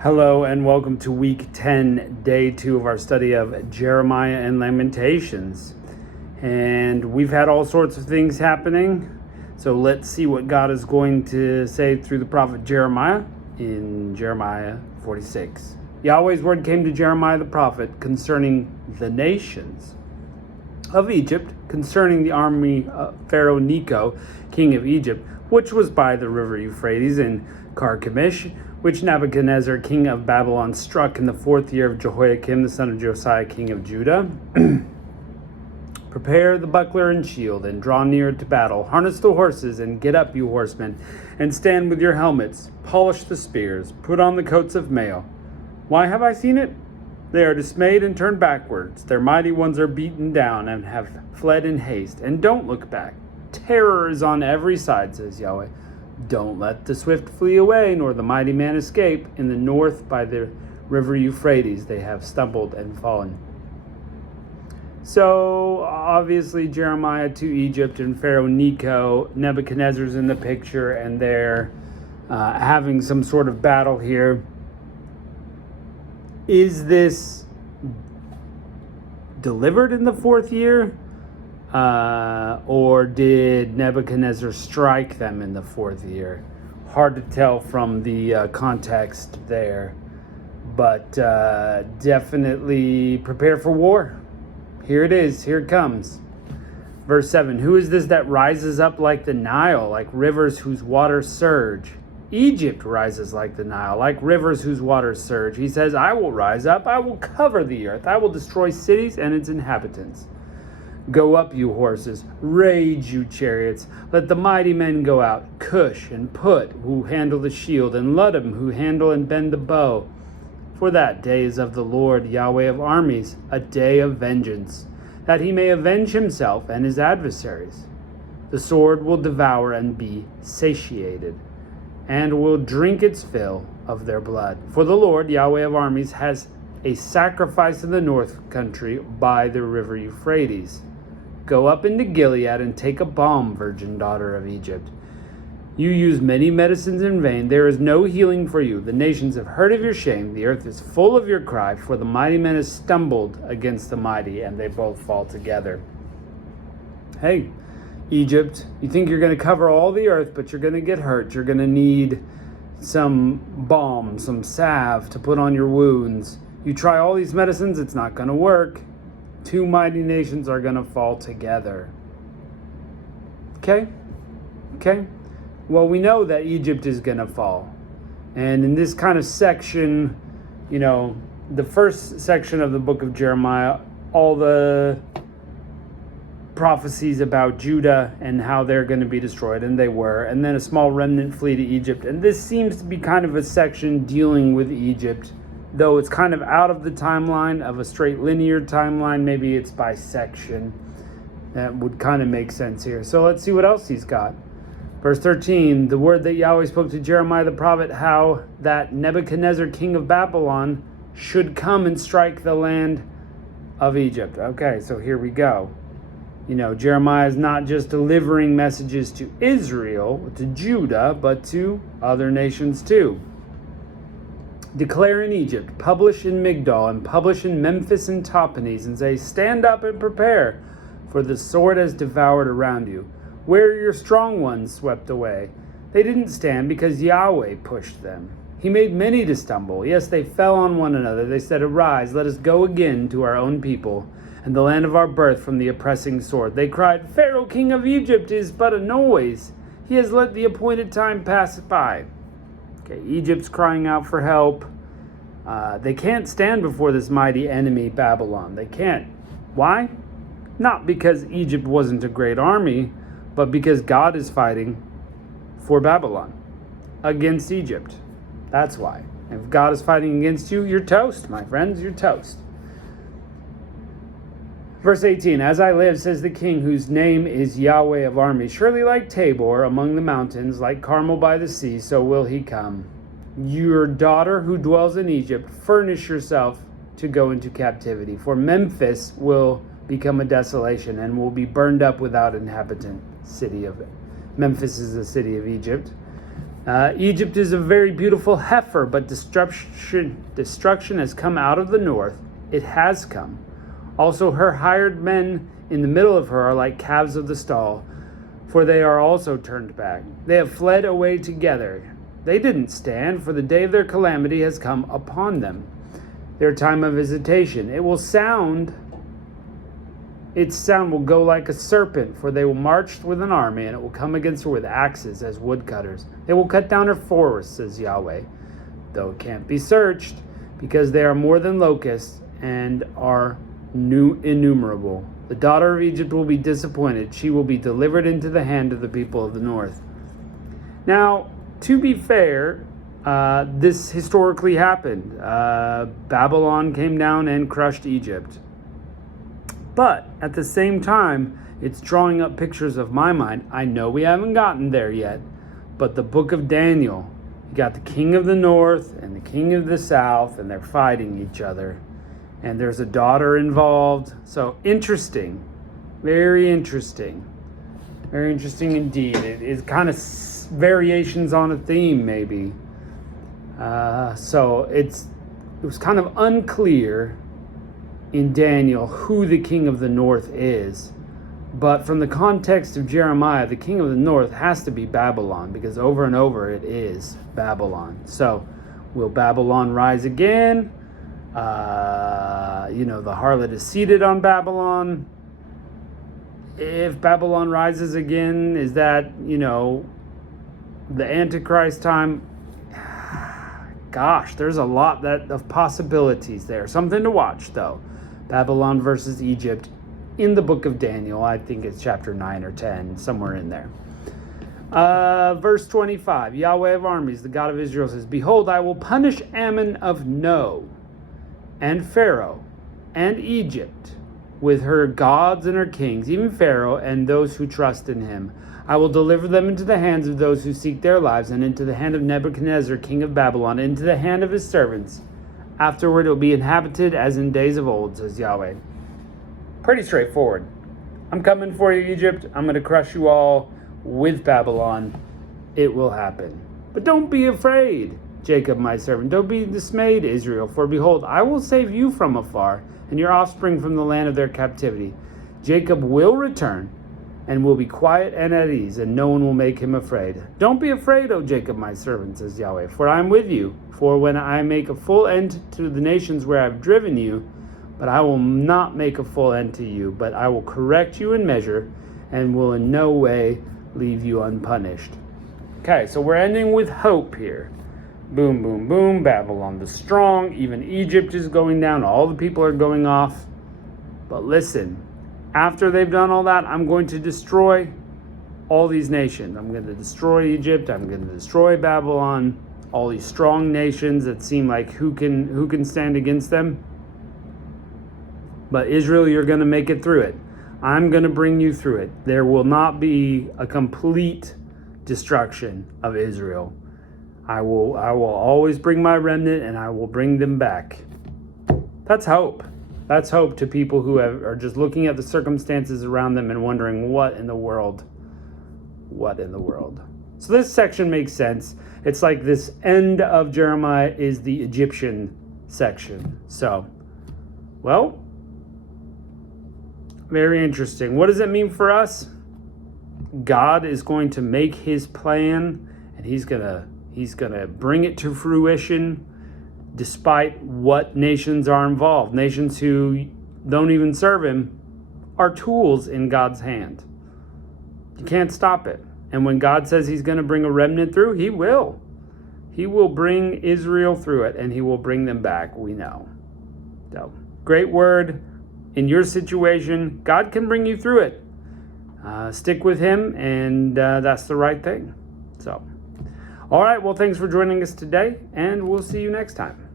Hello and welcome to week 10, day 2 of our study of Jeremiah and Lamentations. And we've had all sorts of things happening. So let's see what God is going to say through the prophet Jeremiah in Jeremiah 46. Yahweh's word came to Jeremiah the prophet concerning the nations of Egypt, concerning the army of Pharaoh Necho, king of Egypt, which was by the river Euphrates in Carchemish, which Nebuchadnezzar, king of Babylon, struck in the 4th year of Jehoiakim, the son of Josiah, king of Judah. Prepare the buckler and shield, and draw near to battle. Harness the horses, and get up, you horsemen, and stand with your helmets. Polish the spears, put on the coats of mail. Why have I seen it? They are dismayed and turned backwards. Their mighty ones are beaten down and have fled in haste. And don't look back. Terror is on every side, says Yahweh. Don't let the swift flee away, nor the mighty man escape. In the north by the river Euphrates they have stumbled and fallen. So, obviously, Jeremiah to Egypt and Pharaoh Necho, Nebuchadnezzar's in the picture, and they're having some sort of battle here. Is this delivered in the 4th year? Or did Nebuchadnezzar strike them in the 4th year? Hard to tell from the context there. But definitely prepare for war. Here it is. Here it comes. Verse 7. Who is this that rises up like the Nile, like rivers whose waters surge? Egypt rises like the Nile, like rivers whose waters surge. He says, I will rise up. I will cover the earth. I will destroy cities and its inhabitants. Go up, you horses, rage, you chariots. Let the mighty men go out, Cush and Put, who handle the shield, and Ludim, who handle and bend the bow. For that day is of the Lord, Yahweh of armies, a day of vengeance, that he may avenge himself and his adversaries. The sword will devour and be satiated, and will drink its fill of their blood. For the Lord, Yahweh of armies, has a sacrifice in the north country by the river Euphrates. Go up into Gilead and take a balm, virgin daughter of Egypt. You use many medicines in vain. There is no healing for you. The nations have heard of your shame. The earth is full of your cry, for the mighty men have stumbled against the mighty, and they both fall together. Hey, Egypt, you think you're going to cover all the earth, but you're going to get hurt. You're going to need some balm, some salve to put on your wounds. You try all these medicines, it's not going to work. 2 mighty nations are going to fall together. Okay? Well, we know that Egypt is going to fall. And in this kind of section, the first section of the book of Jeremiah, all the prophecies about Judah and how they're going to be destroyed, and they were. And then a small remnant flee to Egypt. And this seems to be kind of a section dealing with Egypt, though it's kind of out of the timeline of a straight linear timeline. Maybe it's by section. That would kind of make sense here. So let's see what else he's got. Verse 13, the word that Yahweh spoke to Jeremiah the prophet, how that Nebuchadnezzar, king of Babylon, should come and strike the land of Egypt. Okay, so here we go. Jeremiah is not just delivering messages to Israel, to Judah, but to other nations too. Declare in Egypt, publish in Migdol, and publish in Memphis and Tahpanhes, and say, stand up and prepare, for the sword has devoured around you. Where are your strong ones swept away? They didn't stand because Yahweh pushed them. He made many to stumble. Yes, they fell on one another. They said, arise, let us go again to our own people, and the land of our birth from the oppressing sword. They cried, Pharaoh, king of Egypt, is but a noise. He has let the appointed time pass by. Okay, Egypt's crying out for help. They can't stand before this mighty enemy, Babylon. They can't. Why? Not because Egypt wasn't a great army, but because God is fighting for Babylon against Egypt. That's why. If God is fighting against you, you're toast, my friends. You're toast. Verse 18, as I live, says the king, whose name is Yahweh of armies, surely like Tabor among the mountains, like Carmel by the sea, so will he come. Your daughter who dwells in Egypt, furnish yourself to go into captivity, for Memphis will become a desolation and will be burned up without inhabitant. Memphis is the city of Egypt. Egypt is a very beautiful heifer, but destruction has come out of the north. It has come. Also, her hired men in the middle of her are like calves of the stall, for they are also turned back. They have fled away together. They didn't stand, for the day of their calamity has come upon them. Their time of visitation. Its sound will go like a serpent, for they will march with an army, and it will come against her with axes as woodcutters. They will cut down her forests, says Yahweh, though it can't be searched, because they are more than locusts and are innumerable. The daughter of Egypt will be disappointed. She will be delivered into the hand of the people of the north. Now, to be fair, this historically happened. Babylon came down and crushed Egypt. But at the same time, it's drawing up pictures of my mind. I know we haven't gotten there yet, but the book of Daniel, you got the king of the north and the king of the south, and they're fighting each other. And there's a daughter involved. So interesting. Very interesting. Very interesting indeed. It is kind of variations on a theme, maybe. So it was kind of unclear in Daniel who the king of the north is. But from the context of Jeremiah, the king of the north has to be Babylon, because over and over it is Babylon. So will Babylon rise again? The harlot is seated on Babylon. If Babylon rises again, is that, the Antichrist time? Gosh, there's a lot of possibilities there. Something to watch, though. Babylon versus Egypt in the book of Daniel. I think it's chapter 9 or 10, somewhere in there. Verse 25, Yahweh of armies, the God of Israel, says, Behold, I will punish Ammon of No, and Pharaoh, and Egypt, with her gods and her kings, even Pharaoh and those who trust in him. I will deliver them into the hands of those who seek their lives, and into the hand of Nebuchadnezzar, king of Babylon, into the hand of his servants. Afterward it will be inhabited as in days of old, says Yahweh. Pretty straightforward. I'm coming for you, Egypt. I'm going to crush you all with Babylon. It will happen. But don't be afraid, Jacob, my servant. Don't be dismayed, Israel. For behold, I will save you from afar, and your offspring from the land of their captivity. Jacob will return, and will be quiet and at ease, and no one will make him afraid. Don't be afraid, O Jacob, my servant, says Yahweh, for I am with you. For when I make a full end to the nations where I have driven you, but I will not make a full end to you, but I will correct you in measure, and will in no way leave you unpunished. Okay, so we're ending with hope here. Boom, boom, boom, Babylon the strong, even Egypt is going down, all the people are going off. But listen, after they've done all that, I'm going to destroy all these nations. I'm going to destroy Egypt, I'm going to destroy Babylon, all these strong nations that seem like who can stand against them. But Israel, you're going to make it through it. I'm going to bring you through it. There will not be a complete destruction of Israel. I will always bring my remnant, and I will bring them back. That's hope. That's hope to people who are just looking at the circumstances around them and wondering, what in the world? What in the world? So this section makes sense. It's like this end of Jeremiah is the Egyptian section. So, well, very interesting. What does it mean for us? God is going to make his plan, and he's gonna bring it to fruition despite what nations are involved. Nations who don't even serve him are tools in God's hand. You can't stop it. And when God says he's going to bring a remnant through, he will. He will bring Israel through it, and he will bring them back, we know. So, great word. In your situation, God can bring you through it. Stick with him, and that's the right thing. So, all right, well, thanks for joining us today, and we'll see you next time.